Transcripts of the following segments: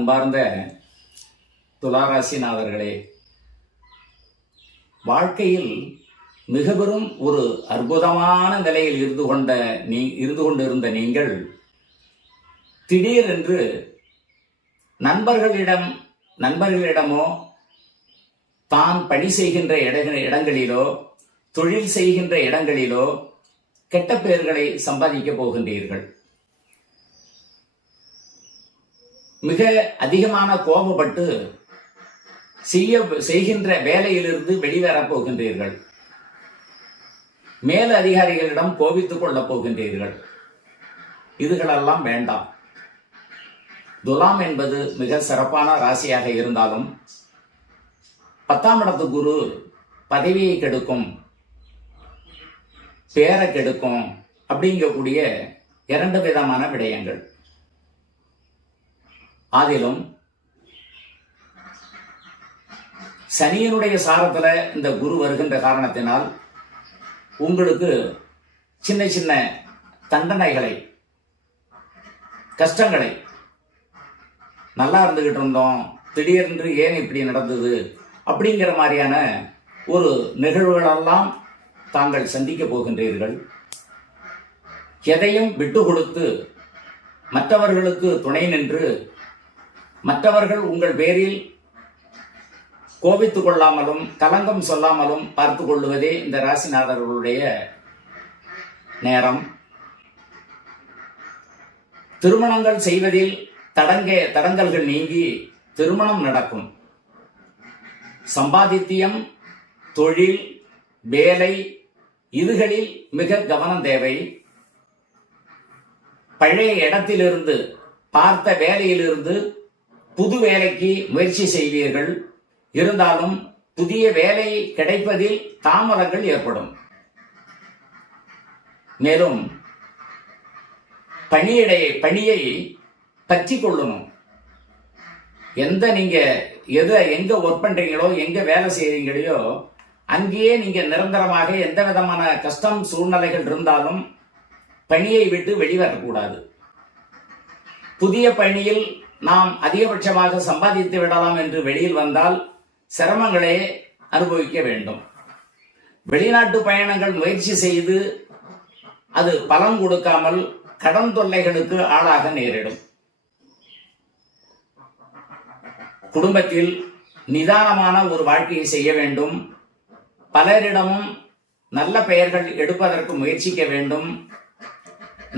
அன்பார்ந்த துளாராசிநாதர்களே, வாழ்க்கையில் மிக பெரும் ஒரு அற்புதமான நிலையில் இருந்து கொண்டிருந்த நீங்கள் திடீரென்று நண்பர்களிடமோ தான் பணி செய்கின்ற இடங்களிலோ தொழில் செய்கின்ற இடங்களிலோ கெட்ட பெயர்களை சம்பாதிக்க போகின்றீர்கள். மிக அதிகமான கோபப்பட்டு செய்கின்ற வேலையிலிருந்து வெளிவரப் போகின்றீர்கள். மேல் அதிகாரிகளிடம் கோபித்துக் கொள்ளப் போகின்றீர்கள். இதுகளெல்லாம் வேண்டாம். துலாம் என்பது மிக சிறப்பான ராசியாக இருந்தாலும் 10ஆம் இடத்து குரு பதவியை கெடுக்கும், பேரை கெடுக்கும் அப்படிங்கக்கூடிய 2 விதமான விடயங்கள். அதிலும் சனியினுடைய சாரத்துல இந்த குரு வருகின்ற காரணத்தினால் உங்களுக்கு சின்ன சின்ன தண்டனைகளை, கஷ்டங்களை, நல்லா இருந்துகிட்டு இருந்தோம் திடீரென்று ஏன் இப்படி நடந்தது அப்படிங்கிற மாதிரியான ஒரு நிகழ்வுகளெல்லாம் தாங்கள் சந்திக்க போகின்றீர்கள். எதையும் விட்டு கொடுத்து மற்றவர்களுக்கு துணை நின்று மற்றவர்கள் உங்கள் பேரில் கோபித்துக் கொள்ளாமலும் கலங்கம் சொல்லாமலும் பார்த்து கொள்வதே இந்த ராசிநாதர்களுடைய நேரம். திருமணங்கள் செய்வதில் தடங்கல்கள் நீங்கி திருமணம் நடக்கும். சம்பாதித்தியம், தொழில், வேலை இதுகளில் மிக கவனம் தேவை. பழைய இடத்திலிருந்து பார்த்த வேலையிலிருந்து புது வேலைக்கு முயற்சி செய்வீர்கள். இருந்தாலும் புதிய வேலை கிடைப்பதில் தாமதங்கள் ஏற்படும். மேலும் பணியை பற்றி கொள்ளணும். எங்க ஒர்க் பண்றீங்களோ, எங்க வேலை செய்றீங்களோ அங்கேயே நீங்க நிரந்தரமாக எந்த விதமான கஷ்டம் சூழ்நிலைகள் இருந்தாலும் பணியை விட்டு வெளிவரக்கூடாது. புதிய பணியில் நாம் அதிகபட்சமாக சம்பாதித்து விடலாம் என்று வெளியில் வந்தால் சிரமங்களே அனுபவிக்க வேண்டும். வெளிநாட்டு பயணங்கள் முயற்சி செய்து அது பலன் கொடுக்காமல் கடன் தொல்லைகளுக்கு ஆளாக நேரிடும். குடும்பத்தில் நிதானமான ஒரு வாழ்க்கையை செய்ய வேண்டும். பலரிடமும் நல்ல பெயர்கள் எடுப்பதற்கு முயற்சிக்க வேண்டும்.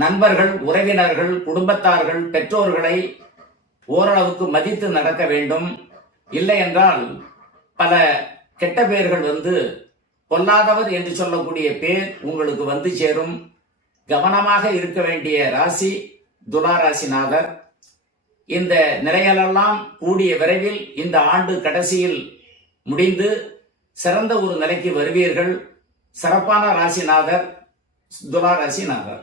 நண்பர்கள், உறவினர்கள், குடும்பத்தார்கள், பெற்றோர்களை ஓரளவுக்கு மதித்து நடக்க வேண்டும். இல்லை என்றால் பல கெட்ட பெயர்கள் பொல்லாதவர் என்று சொல்லக்கூடிய பேர் உங்களுக்கு வந்து சேரும். கவனமாக இருக்க வேண்டிய ராசி துளாராசிநாதர். இந்த நிலைகளெல்லாம் கூடிய விரைவில் இந்த ஆண்டு கடைசியில் முடிந்து சிறந்த ஒரு நிலைக்கு வருவீர்கள். சிறப்பான ராசிநாதர் துளாராசிநாதர்.